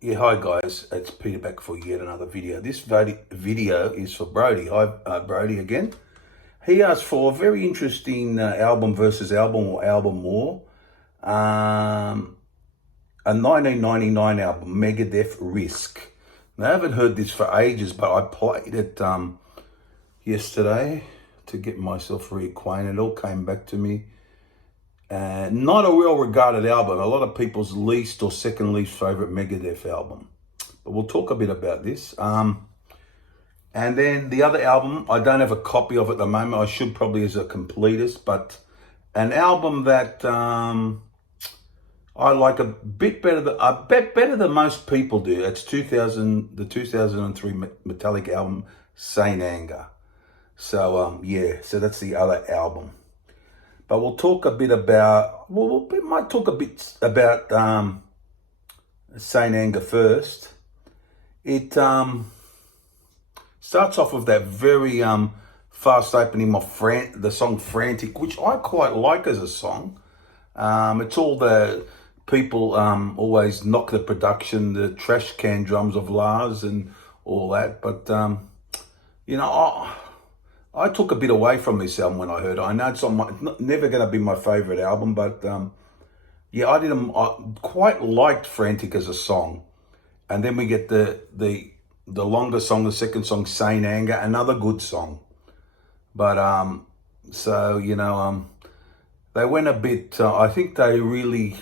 Yeah, hi guys, it's Peter back for yet another video. This video is for Brody. Hi, Brody again. He asked for a very interesting album versus album or album war. Um, a 1999 album, Megadeth Risk. Now, I haven't heard this for ages, but I played it yesterday to get myself reacquainted. It all came back to me. Not a well-regarded album. A lot of people's least or second least favorite Megadeth album. But we'll talk a bit about this. And then the other album, I don't have a copy of it at the moment. I should probably as a completist, but an album that I like a bit better than most people do. It's the 2003 Metallica album, Saint Anger. So yeah, so that's the other album. But we'll talk a bit about, we might talk a bit about Saint Anger first. It starts off with that very fast opening of the song Frantic, which I quite like as a song. It's all the people always knock the production, the trash can drums of Lars and all that. But, you know, I took a bit away from this album when I heard it. I know it's never going to be my favourite album, but yeah, I quite liked Frantic as a song. And then we get the longer song, the second song, Saint Anger, another good song. But so you know, they went a bit. I think they really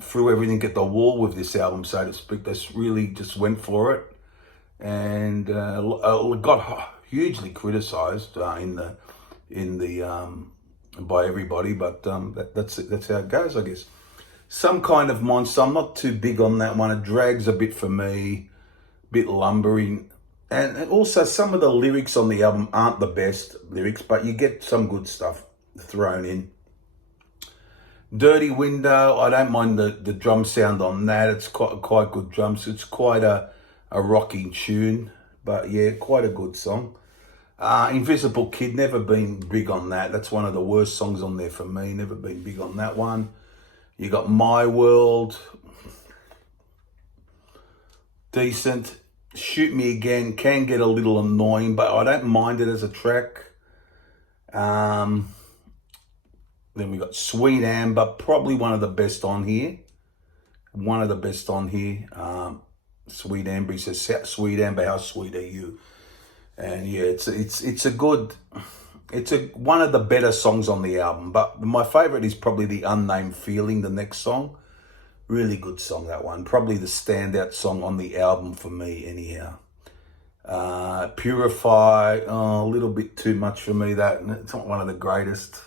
threw everything at the wall with this album, so to speak. They really just went for it, and got hugely criticised in the by everybody. But that's how it goes, I guess. Some Kind of Monster. I'm not too big on that one. It drags a bit for me, a bit lumbering. And also some of the lyrics on the album aren't the best lyrics, but you get some good stuff thrown in. Dirty Window, I don't mind the drum sound on that. It's quite good drums. It's quite a rocking tune, but yeah, quite a good song. Invisible Kid, never been big on that. That's one of the worst songs on there for me. Never been big on that one. You got My World, decent. Shoot Me Again can get a little annoying, but I don't mind it as a track. Then we got Sweet Amber, probably one of the best on here. One of the best on here. Sweet Amber, he says, Sweet Amber, how sweet are you? And yeah, it's one of the better songs on the album. But my favorite is probably The Unnamed Feeling, the next song. Really good song, that one. Probably the standout song on the album for me, anyhow. Purify, a little bit too much for me. That it's not one of the greatest.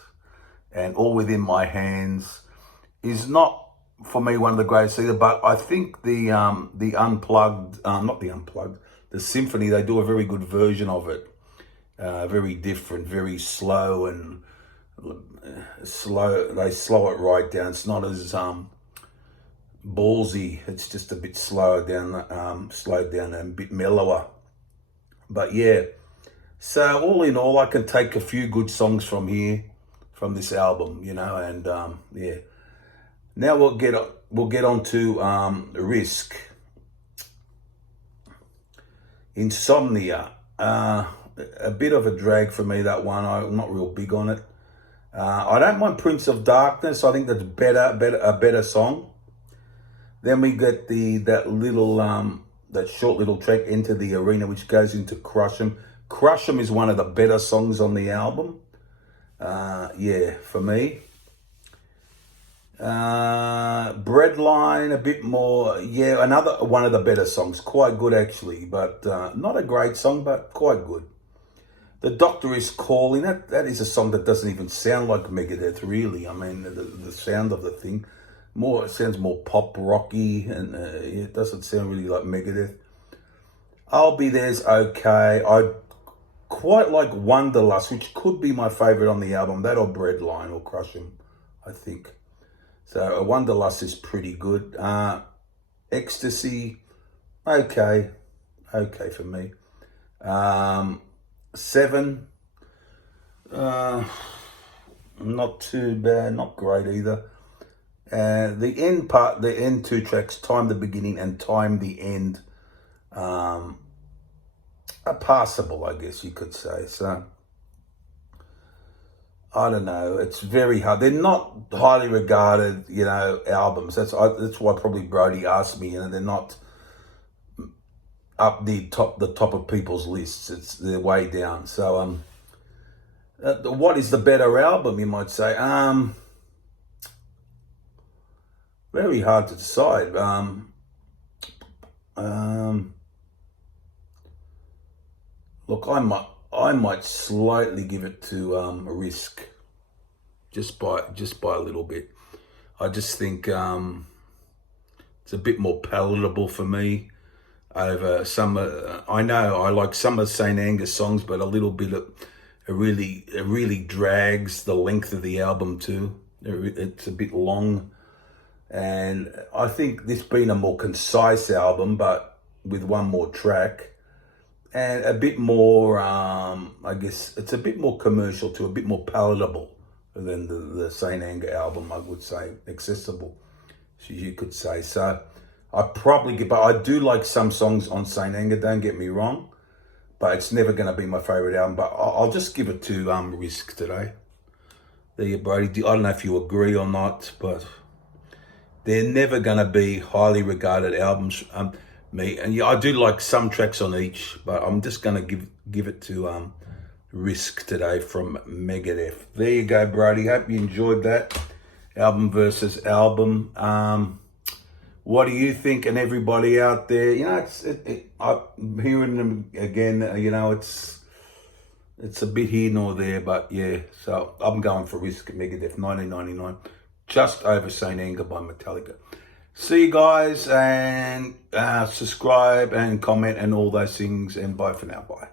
And All Within My Hands is not for me one of the greatest either. But I think the Unplugged, not the Unplugged, the Symphony, they do a very good version of it. Very different, very slow and slow. They slow it right down. It's not as ballsy. It's just a bit slowed down and a bit mellower. But yeah, so all in all, I can take a few good songs from here, from this album, you know, and yeah. Now we'll get on to Risk. Insomnia. A bit of a drag for me, that one. I'm not real big on it. I don't mind Prince of Darkness. I think that's a better song. Then we get that short little track, Enter the Arena, which goes into Crush 'Em. Crush 'Em is one of the better songs on the album. Yeah, for me. Breadline, a bit more, yeah, another one of the better songs. Quite good, actually, but not a great song, but quite good. The Doctor Is Calling. That is a song that doesn't even sound like Megadeth, really. I mean, the sound of the thing, it sounds more pop rocky, and it doesn't sound really like Megadeth. I'll Be There's okay. I quite like Wanderlust, which could be my favorite on the album. That or Breadline or Crush 'Em, I think. So Wanderlust is pretty good. Ecstasy, okay for me. 7, not too bad, not great either. The end part, the end two tracks, Time the Beginning and Time the End, are passable, I guess you could say. So, I don't know. It's very hard. They're not highly regarded, albums. That's why probably Brody asked me. They're not up the top of people's lists. They're way down. So, what is the better album? You might say. Very hard to decide. Look, I might slightly give it to Risk, just by a little bit. I just think it's a bit more palatable for me over some. I know I like some of Saint Anger songs, but a little bit of it really drags the length of the album too. It's a bit long, and I think this being a more concise album, but with one more track. And a bit more, I guess, it's a bit more commercial too, a bit more palatable than the Saint Anger album, I would say, accessible, so you could say. So I probably but I do like some songs on Saint Anger, don't get me wrong, but it's never going to be my favourite album. But I'll just give it to Risk today. There you, Brady. I don't know if you agree or not, but they're never going to be highly regarded albums. And yeah, I do like some tracks on each, but I'm just gonna give it to Risk today from Megadeth. There you go, Brody. Hope you enjoyed that album versus album. What do you think? And everybody out there, I'm hearing them again. It's a bit here nor there, but yeah. So I'm going for Risk at Megadeth, 1999, just over Saint Anger by Metallica. See you guys, and subscribe and comment and all those things, and bye for now. Bye.